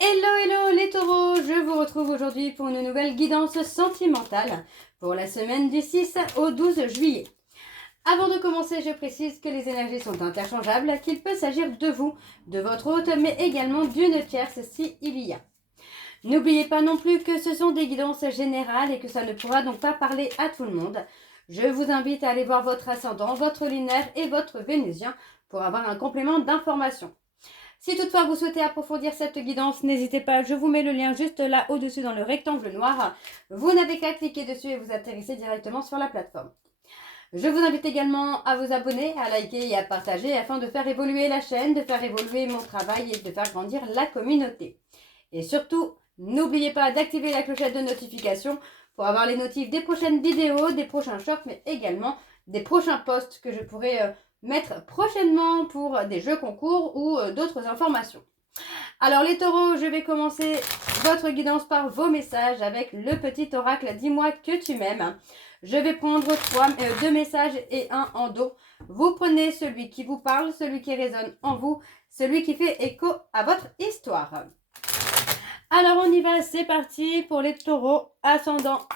Hello, hello les taureaux, je vous retrouve aujourd'hui pour une nouvelle guidance sentimentale pour la semaine du 6 au 12 juillet. Avant de commencer, je précise que les énergies sont interchangeables, qu'il peut s'agir de vous, de votre hôte, mais également d'une tierce si il y a. N'oubliez pas non plus que ce sont des guidances générales et que ça ne pourra donc pas parler à tout le monde. Je vous invite à aller voir votre ascendant, votre lunaire et votre vénusien pour avoir un complément d'information. Si toutefois vous souhaitez approfondir cette guidance, n'hésitez pas, je vous mets le lien juste là au-dessus dans le rectangle noir. Vous n'avez qu'à cliquer dessus et vous atterrissez directement sur la plateforme. Je vous invite également à vous abonner, à liker et à partager afin de faire évoluer la chaîne, de faire évoluer mon travail et de faire grandir la communauté. Et surtout, n'oubliez pas d'activer la clochette de notification pour avoir les notifs des prochaines vidéos, des prochains shorts, mais également des prochains posts que je pourrai mettre prochainement pour des jeux concours ou d'autres informations. Alors les taureaux, je vais commencer votre guidance par vos messages avec le petit oracle « Dis-moi que tu m'aimes ». Je vais prendre deux messages et un en dos. Vous prenez celui qui vous parle, celui qui résonne en vous, celui qui fait écho à votre histoire. Alors on y va, c'est parti pour les taureaux, ascendant,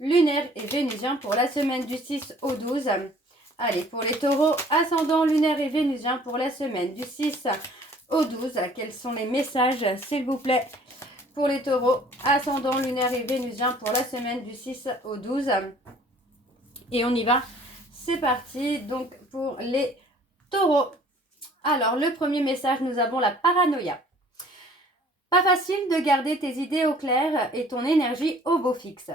lunaire et vénusien pour la semaine du 6 au 12. Allez, pour les taureaux, ascendant, lunaire et vénusien pour la semaine du 6 au 12. Quels sont les messages, s'il vous plaît, pour les taureaux, ascendant, lunaire et vénusien pour la semaine du 6 au 12. Et on y va, c'est parti, donc pour les taureaux. Alors, le premier message, nous avons la paranoïa. Pas facile de garder tes idées au clair et ton énergie au beau fixe.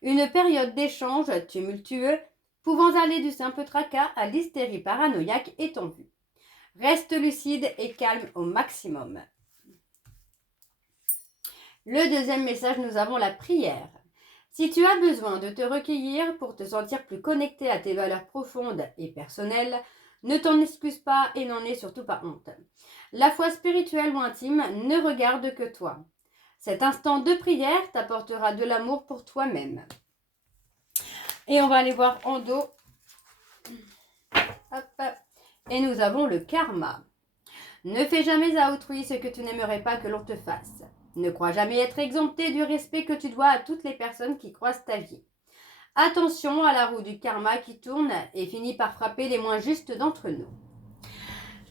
Une période d'échange tumultueux, pouvant aller du simple tracas à l'hystérie paranoïaque est en vue. Reste lucide et calme au maximum. Le deuxième message, nous avons la prière. Si tu as besoin de te recueillir pour te sentir plus connecté à tes valeurs profondes et personnelles, ne t'en excuse pas et n'en aie surtout pas honte. La foi spirituelle ou intime ne regarde que toi. Cet instant de prière t'apportera de l'amour pour toi-même. Et on va aller voir en dos. Hop. Et nous avons le karma. Ne fais jamais à autrui ce que tu n'aimerais pas que l'on te fasse. Ne crois jamais être exempté du respect que tu dois à toutes les personnes qui croisent ta vie. Attention à la roue du karma qui tourne et finit par frapper les moins justes d'entre nous.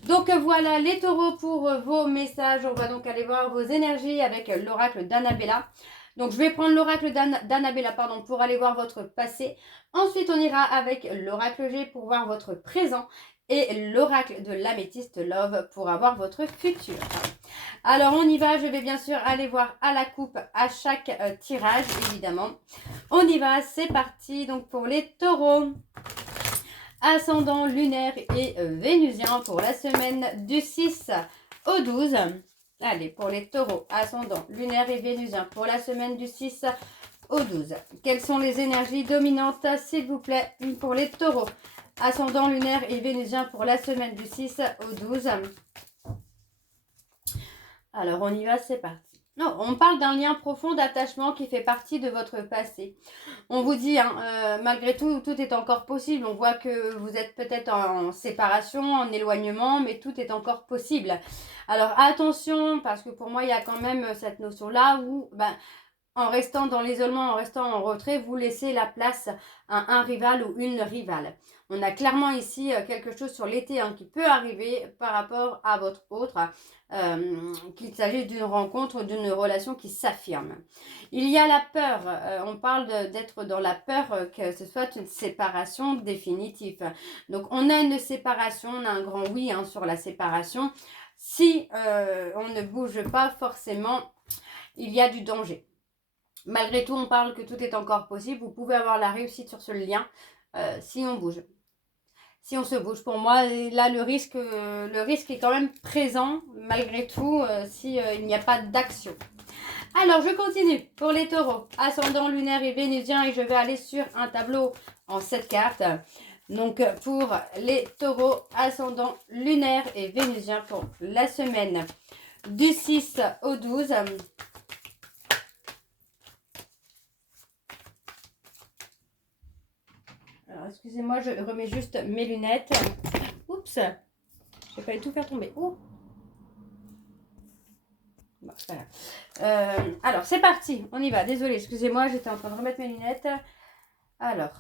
Donc voilà les taureaux pour vos messages. On va donc aller voir vos énergies avec l'oracle d'Annabella. Donc je vais prendre l'oracle d'Annabella pour aller voir votre passé. Ensuite on ira avec l'oracle G pour voir votre présent. Et l'oracle de l'améthyste Love pour avoir votre futur. Alors on y va, je vais bien sûr aller voir à la coupe à chaque tirage évidemment. On y va, c'est parti donc pour les taureaux. Ascendant, lunaire et vénusien pour la semaine du 6 au 12. Allez, pour les taureaux, ascendant, lunaire et vénusien pour la semaine du 6 au 12. Quelles sont les énergies dominantes, s'il vous plaît, pour les taureaux? Ascendant, lunaire et vénusien pour la semaine du 6 au 12. Alors, on y va, c'est parti. Non, on parle d'un lien profond d'attachement qui fait partie de votre passé. On vous dit, malgré tout, tout est encore possible. On voit que vous êtes peut-être en séparation, en éloignement, mais tout est encore possible. Alors, attention, parce que pour moi, il y a quand même cette notion-là où... en restant dans l'isolement, en restant en retrait, vous laissez la place à un rival ou une rivale. On a clairement ici quelque chose sur l'été qui peut arriver par rapport à votre autre, qu'il s'agisse d'une rencontre, d'une relation qui s'affirme. Il y a la peur, on parle d'être dans la peur que ce soit une séparation définitive. Donc on a une séparation, on a un grand oui sur la séparation. Si on ne bouge pas forcément, il y a du danger. Malgré tout, on parle que tout est encore possible. Vous pouvez avoir la réussite sur ce lien si on bouge. Si on se bouge. Pour moi, là, le risque est quand même présent, malgré tout, s'il n'y a pas d'action. Alors, je continue pour les taureaux. Ascendant, lunaire et vénusien. Et je vais aller sur un tableau en 7 cartes. Donc, pour les taureaux, ascendant, lunaire et vénusien pour la semaine du 6 au 12. Alors, excusez-moi, je remets juste mes lunettes. Oups, j'ai failli tout faire tomber. Oh. Bon, c'est pas grave. Alors, c'est parti. On y va. Désolée, excusez-moi, j'étais en train de remettre mes lunettes. Alors,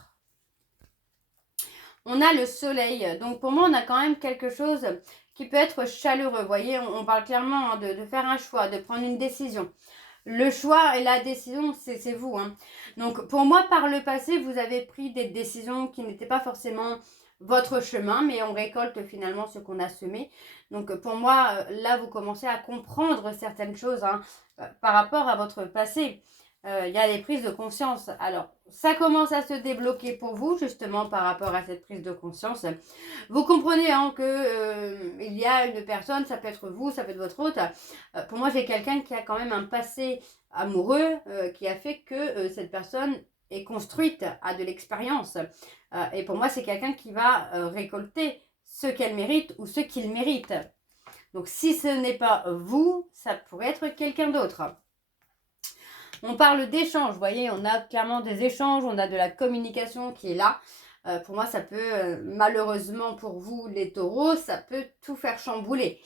on a le soleil. Donc, pour moi, on a quand même quelque chose qui peut être chaleureux. Vous voyez, on parle clairement de faire un choix, de prendre une décision. Le choix et la décision, c'est vous. Hein. Donc, pour moi, par le passé, vous avez pris des décisions qui n'étaient pas forcément votre chemin, mais on récolte finalement ce qu'on a semé. Donc, pour moi, là, vous commencez à comprendre certaines choses hein, par rapport à votre passé. Il y a des prises de conscience. Alors, ça commence à se débloquer pour vous, justement, par rapport à cette prise de conscience. Vous comprenez hein, que il y a une personne, ça peut être vous, ça peut être votre hôte. Pour moi, j'ai quelqu'un qui a quand même un passé amoureux qui a fait que cette personne est construite, a de l'expérience. Et pour moi, c'est quelqu'un qui va récolter ce qu'elle mérite ou ce qu'il mérite. Donc, si ce n'est pas vous, ça pourrait être quelqu'un d'autre. On parle d'échanges, vous voyez, on a clairement des échanges, on a de la communication qui est là. Pour moi, ça peut, malheureusement pour vous, les taureaux, ça peut tout faire chambouler.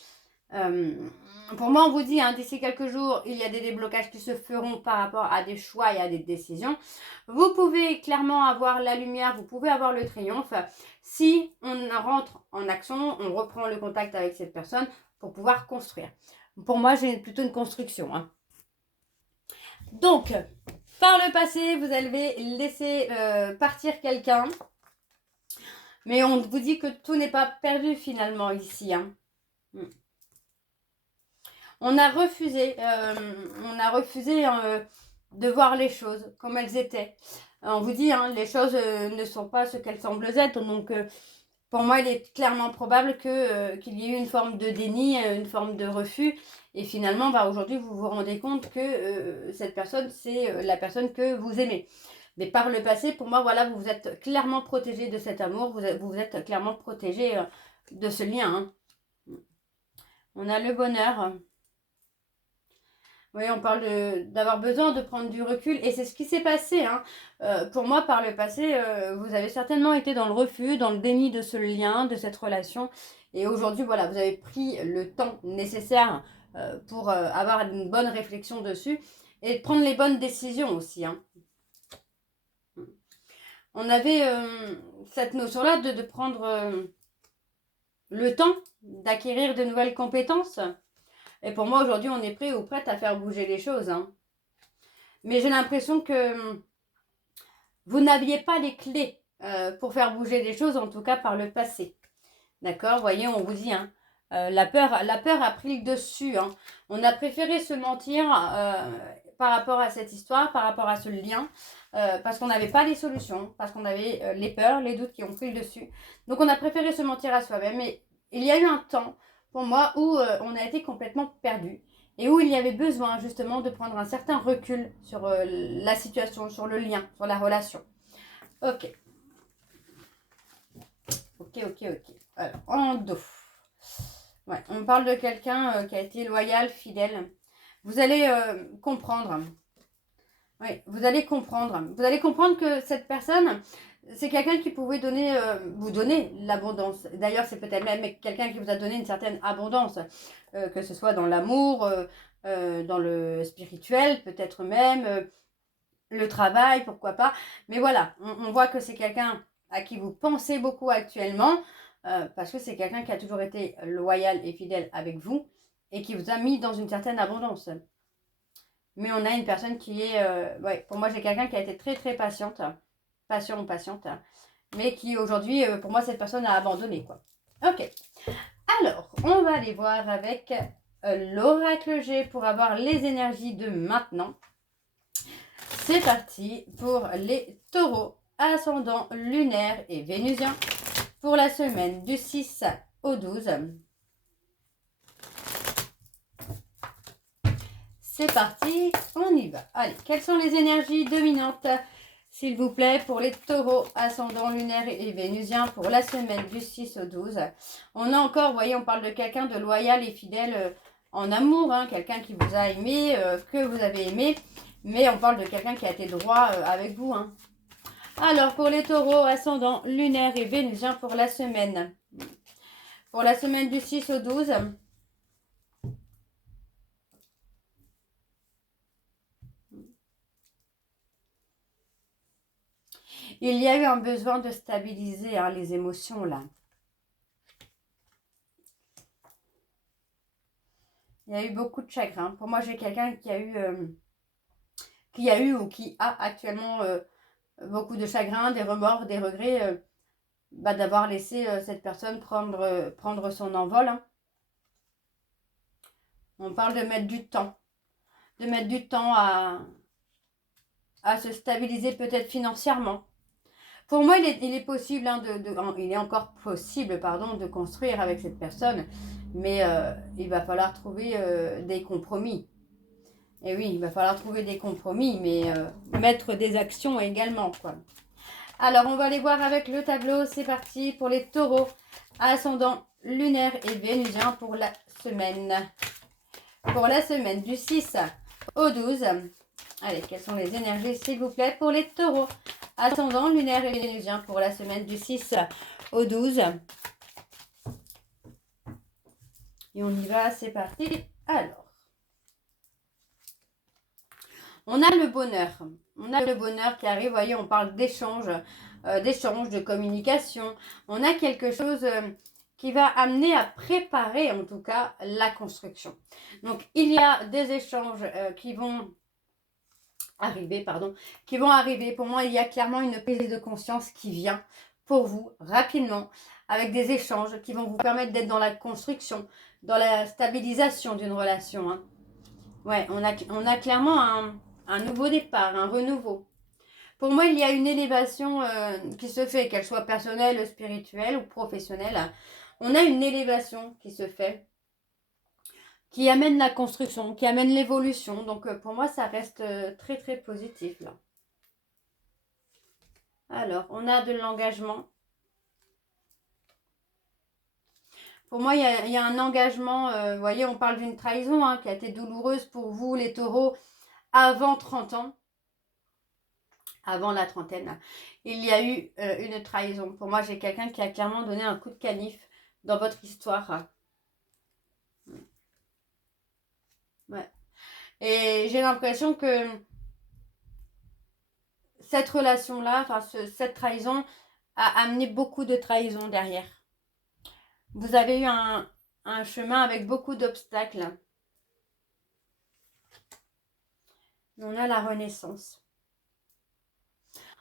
Pour moi, on vous dit, hein, d'ici quelques jours, il y a des déblocages qui se feront par rapport à des choix et à des décisions. Vous pouvez clairement avoir la lumière, vous pouvez avoir le triomphe. Si on rentre en action, on reprend le contact avec cette personne pour pouvoir construire. Pour moi, j'ai plutôt une construction. Hein. Donc, par le passé, vous avez laissé partir quelqu'un. Mais on vous dit que tout n'est pas perdu finalement ici. Hein. On a refusé de voir les choses comme elles étaient. On vous dit, hein, les choses ne sont pas ce qu'elles semblent être. Donc, pour moi, il est clairement probable qu'il y ait eu une forme de déni, une forme de refus. Et finalement, aujourd'hui, vous vous rendez compte que cette personne, c'est la personne que vous aimez. Mais par le passé, pour moi, voilà, vous vous êtes clairement protégé de cet amour. Vous êtes clairement protégé de ce lien. Hein. On a le bonheur. Oui, on parle d'avoir besoin de prendre du recul et c'est ce qui s'est passé. Hein. Pour moi, par le passé, vous avez certainement été dans le refus, dans le déni de ce lien, de cette relation. Et aujourd'hui, voilà, vous avez pris le temps nécessaire pour avoir une bonne réflexion dessus et prendre les bonnes décisions aussi. Hein. On avait cette notion-là de prendre le temps d'acquérir de nouvelles compétences. Et pour moi, aujourd'hui, on est prêt ou prête à faire bouger les choses. Hein. Mais j'ai l'impression que vous n'aviez pas les clés pour faire bouger les choses, en tout cas par le passé. D'accord? Vous voyez, on vous dit, hein, la peur a pris le dessus. Hein. On a préféré se mentir par rapport à cette histoire, par rapport à ce lien, parce qu'on n'avait pas les solutions, parce qu'on avait les peurs, les doutes qui ont pris le dessus. Donc, on a préféré se mentir à soi-même. Mais il y a eu un temps, pour moi, où on a été complètement perdu et où il y avait besoin justement de prendre un certain recul sur la situation, sur le lien, sur la relation. Ok. Alors, en dos. Ouais, on parle de quelqu'un qui a été loyal, fidèle. Vous allez comprendre. Oui, vous allez comprendre. Vous allez comprendre que cette personne, c'est quelqu'un qui pouvait vous donner l'abondance. D'ailleurs, c'est peut-être même quelqu'un qui vous a donné une certaine abondance, que ce soit dans l'amour, dans le spirituel, peut-être même le travail, pourquoi pas. Mais voilà, on voit que c'est quelqu'un à qui vous pensez beaucoup actuellement, parce que c'est quelqu'un qui a toujours été loyal et fidèle avec vous et qui vous a mis dans une certaine abondance. Mais on a une personne qui est... ouais, pour moi, j'ai quelqu'un qui a été très, très patiente. Patient ou patiente. Mais qui, aujourd'hui, pour moi, cette personne a abandonné, quoi. Ok. Alors, on va aller voir avec l'oracle G pour avoir les énergies de maintenant. C'est parti pour les taureaux, ascendant lunaire et vénusien pour la semaine du 6 au 12. C'est parti, on y va. Allez, quelles sont les énergies dominantes, s'il vous plaît, pour les taureaux, ascendant lunaire et vénusien pour la semaine du 6 au 12. On a encore, vous voyez, on parle de quelqu'un de loyal et fidèle en amour, hein, quelqu'un qui vous a aimé, que vous avez aimé, mais on parle de quelqu'un qui a été droit avec vous. Hein. Alors, pour les taureaux, ascendant lunaire et vénusien pour la semaine. Pour la semaine du 6 au 12... Il y a eu un besoin de stabiliser les émotions là. Il y a eu beaucoup de chagrin. Pour moi, j'ai quelqu'un qui a eu ou qui a actuellement beaucoup de chagrin, des remords, des regrets d'avoir laissé cette personne prendre son envol. Hein. On parle de mettre du temps. De mettre du temps à se stabiliser peut-être financièrement. Pour moi, il est possible, hein, il est encore possible, pardon, de construire avec cette personne, mais il va falloir trouver des compromis. Et oui, il va falloir trouver des compromis, mais mettre des actions également, quoi. Alors, on va aller voir avec le tableau. C'est parti pour les taureaux, ascendant lunaire et vénusien pour la semaine. Pour la semaine du 6 au 12. Allez, quelles sont les énergies, s'il vous plaît, pour les taureaux, ascendant lunaire et vénusien pour la semaine du 6 au 12. Et on y va, c'est parti. Alors, on a le bonheur. On a le bonheur qui arrive, vous voyez, on parle d'échange, de communication. On a quelque chose qui va amener à préparer, en tout cas, la construction. Donc, il y a des échanges qui vont arriver. Pour moi, il y a clairement une prise de conscience qui vient pour vous rapidement, avec des échanges qui vont vous permettre d'être dans la construction, dans la stabilisation d'une relation. Hein. Ouais, on a clairement un nouveau départ, un renouveau. Pour moi, il y a une élévation qui se fait, qu'elle soit personnelle, spirituelle ou professionnelle. On a une élévation qui se fait, qui amène la construction, qui amène l'évolution. Donc, pour moi, ça reste très, très positif, là. Alors, on a de l'engagement. Pour moi, il y a un engagement, vous voyez, on parle d'une trahison qui a été douloureuse pour vous, les taureaux, avant 30 ans. Avant la trentaine, il y a eu une trahison. Pour moi, j'ai quelqu'un qui a clairement donné un coup de canif dans votre histoire. Ouais. Et j'ai l'impression que cette relation-là, cette trahison a amené beaucoup de trahison derrière. Vous avez eu un chemin avec beaucoup d'obstacles. On a la renaissance.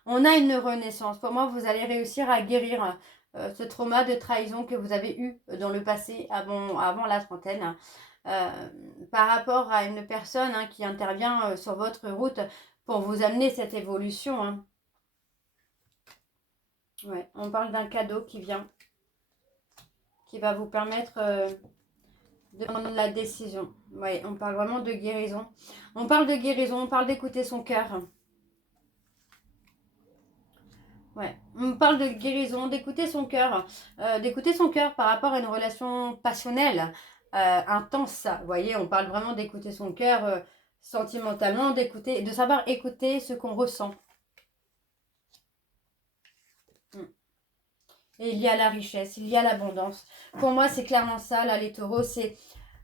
On a une renaissance. Pour moi, vous allez réussir à guérir ce trauma de trahison que vous avez eu dans le passé avant la trentaine. Par rapport à une personne qui intervient sur votre route pour vous amener cette évolution. Hein. Ouais, on parle d'un cadeau qui vient, qui va vous permettre de prendre la décision. Ouais, on parle vraiment de guérison. On parle de guérison, on parle d'écouter son cœur. Ouais, on parle de guérison, d'écouter son cœur par rapport à une relation passionnelle, intense. Vous voyez, on parle vraiment d'écouter son cœur sentimentalement, de savoir écouter ce qu'on ressent. Et il y a la richesse, il y a l'abondance. Pour moi, c'est clairement ça, là, les taureaux, j'ai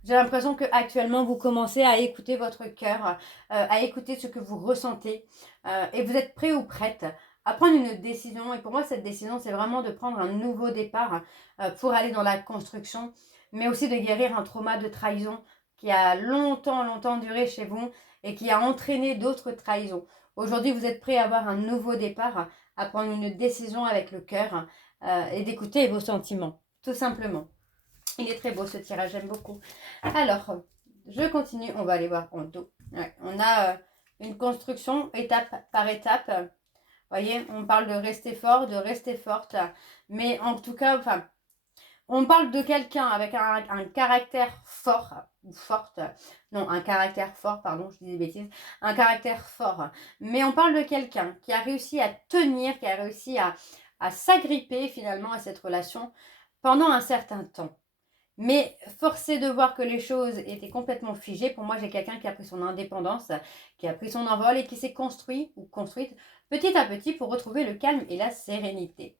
l'impression qu'actuellement, vous commencez à écouter votre cœur, à écouter ce que vous ressentez, et vous êtes prêt ou prête à prendre une décision. Et pour moi, cette décision, c'est vraiment de prendre un nouveau départ pour aller dans la construction, mais aussi de guérir un trauma de trahison qui a longtemps duré chez vous et qui a entraîné d'autres trahisons. Aujourd'hui, vous êtes prêt à avoir un nouveau départ, à prendre une décision avec le cœur et d'écouter vos sentiments, tout simplement. Il est très beau ce tirage, j'aime beaucoup. Alors, je continue, on va aller voir en dos. Ouais, on a une construction étape par étape. Vous voyez, on parle de rester fort, de rester forte. Mais en tout cas, on parle de quelqu'un avec un caractère fort, ou forte. Non, un caractère fort, pardon, je dis des bêtises. Un caractère fort. Mais on parle de quelqu'un qui a réussi à tenir, qui a réussi à s'agripper finalement à cette relation pendant un certain temps. Mais forcé de voir que les choses étaient complètement figées, pour moi, j'ai quelqu'un qui a pris son indépendance, qui a pris son envol et qui s'est construite petit à petit pour retrouver le calme et la sérénité.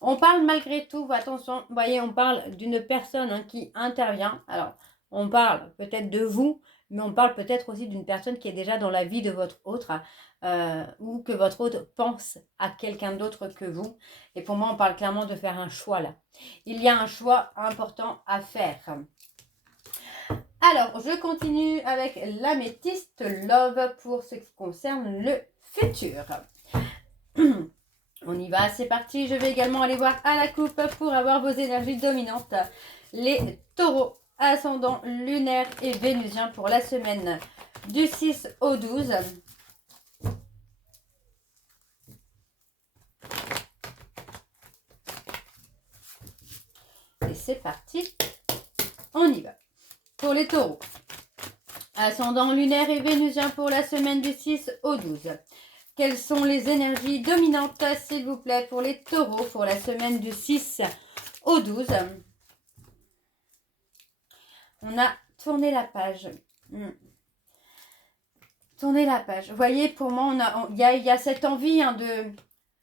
On parle malgré tout, attention, vous voyez, on parle d'une personne qui intervient. Alors, on parle peut-être de vous, mais on parle peut-être aussi d'une personne qui est déjà dans la vie de votre autre, ou que votre autre pense à quelqu'un d'autre que vous. Et pour moi, on parle clairement de faire un choix là. Il y a un choix important à faire. Alors, je continue avec l'améthyste Love pour ce qui concerne le futur. On y va, c'est parti. Je vais également aller voir à la coupe pour avoir vos énergies dominantes. Les taureaux, ascendant lunaire et vénusien pour la semaine du 6 au 12. Et c'est parti. On y va. Pour les taureaux, ascendant lunaire et vénusien pour la semaine du 6 au 12. Quelles sont les énergies dominantes, s'il vous plaît, pour les taureaux pour la semaine du 6 au 12? On a tourné la page. Tourner la page. Vous voyez, pour moi, il y a cette envie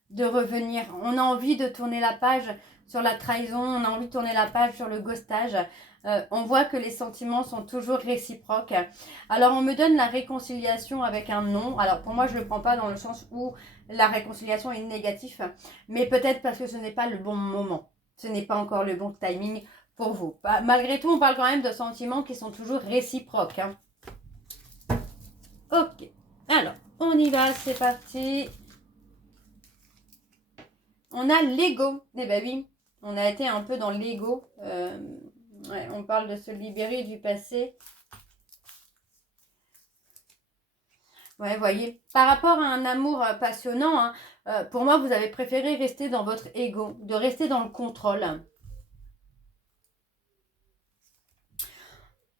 de revenir. On a envie de tourner la page sur la trahison. On a envie de tourner la page sur le ghostage. On voit que les sentiments sont toujours réciproques. Alors, on me donne la réconciliation avec un non. Alors, pour moi, je ne le prends pas dans le sens où la réconciliation est négative. Mais peut-être parce que ce n'est pas le bon moment. Ce n'est pas encore le bon timing pour vous. Malgré tout, on parle quand même de sentiments qui sont toujours réciproques. Ok, alors, on y va, c'est parti. On a l'ego. Eh ben oui, on a été un peu dans l'ego. Ouais, on parle de se libérer du passé. Ouais, vous voyez, par rapport à un amour passionnant, pour moi, vous avez préféré rester dans votre ego, de rester dans le contrôle.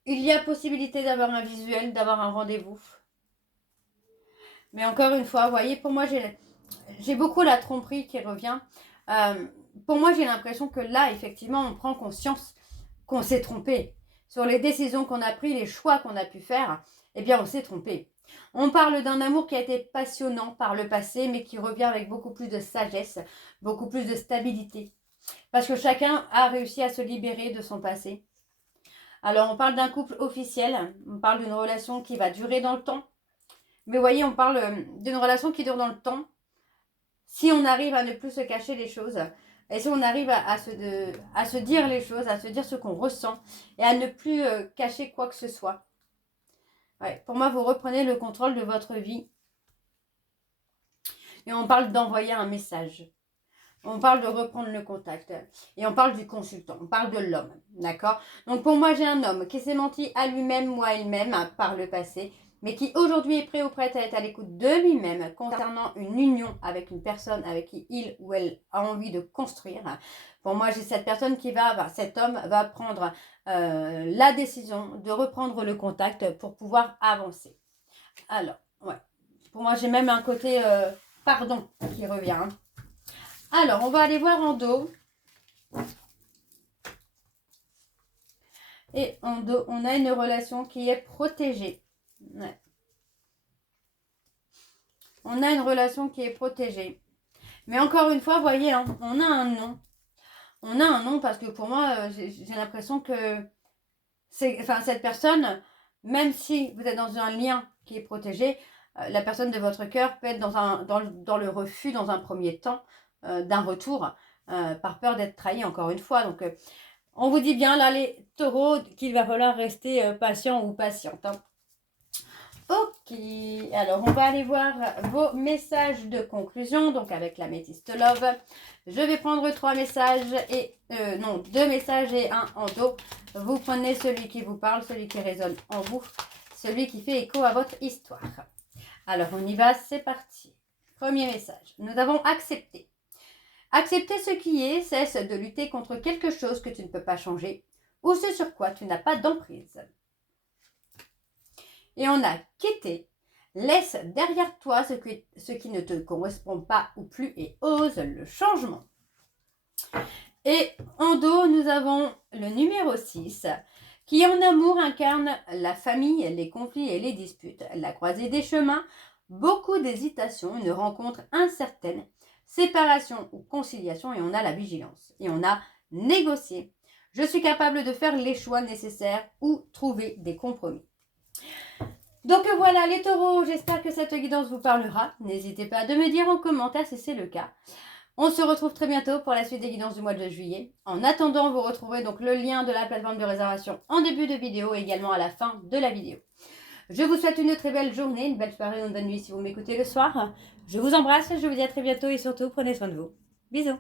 Il y a possibilité d'avoir un visuel, d'avoir un rendez-vous. Mais encore une fois, vous voyez, pour moi, j'ai beaucoup la tromperie qui revient. Pour moi, j'ai l'impression que là, effectivement, on prend conscience qu'on s'est trompé. Sur les décisions qu'on a prises, les choix qu'on a pu faire, eh bien, on s'est trompé. On parle d'un amour qui a été passionnant par le passé, mais qui revient avec beaucoup plus de sagesse, beaucoup plus de stabilité. Parce que chacun a réussi à se libérer de son passé. Alors, on parle d'un couple officiel, on parle d'une relation qui va durer dans le temps. Mais vous voyez, on parle d'une relation qui dure dans le temps. Si on arrive à ne plus se cacher les choses, et si on arrive à se dire les choses, à se dire ce qu'on ressent, et à ne plus cacher quoi que ce soit. Ouais, pour moi, vous reprenez le contrôle de votre vie. Et on parle d'envoyer un message. On parle de reprendre le contact. Et on parle du consultant. On parle de l'homme. D'accord? Donc pour moi, j'ai un homme qui s'est menti à lui-même ou à elle-même par le passé, mais qui aujourd'hui est prêt ou prête à être à l'écoute de lui-même concernant une union avec une personne avec qui il ou elle a envie de construire. Pour moi, j'ai cette personne cet homme va prendre la décision de reprendre le contact pour pouvoir avancer. Alors, ouais. Pour moi, j'ai même un côté pardon qui revient. Alors, on va aller voir en dos. Et en dos, on a une relation qui est protégée. Ouais. On a une relation qui est protégée. Mais encore une fois, vous voyez, hein, on a un non. On a un non parce que pour moi, j'ai l'impression que cette personne, même si vous êtes dans un lien qui est protégé, la personne de votre cœur peut être dans le refus dans un premier temps d'un retour par peur d'être trahi encore une fois. Donc, on vous dit bien là, les taureaux, qu'il va falloir rester patient ou patiente. Hein. Ok, alors on va aller voir vos messages de conclusion, donc avec l'améthyste Love. Je vais prendre 3 messages et, 2 messages et un en dos. Vous prenez celui qui vous parle, celui qui résonne en vous, celui qui fait écho à votre histoire. Alors on y va, c'est parti. Premier message, nous avons accepté. Accepter ce qui est, cesse de lutter contre quelque chose que tu ne peux pas changer ou ce sur quoi tu n'as pas d'emprise. Et on a quitté. Laisse derrière toi ce qui ne te correspond pas ou plus et ose le changement. Et en dos, nous avons le numéro 6 qui en amour incarne la famille, les conflits et les disputes, la croisée des chemins, beaucoup d'hésitation, une rencontre incertaine, séparation ou conciliation, et on a la vigilance. Et on a négocié. Je suis capable de faire les choix nécessaires ou trouver des compromis. Donc voilà les taureaux, j'espère que cette guidance vous parlera. N'hésitez pas à me dire en commentaire si c'est le cas. On se retrouve très bientôt pour la suite des guidances du mois de juillet. En attendant, vous retrouverez donc le lien de la plateforme de réservation en début de vidéo et également à la fin de la vidéo. Je vous souhaite une très belle journée, une belle soirée ou une bonne nuit si vous m'écoutez le soir. Je vous embrasse, je vous dis à très bientôt et surtout prenez soin de vous. Bisous.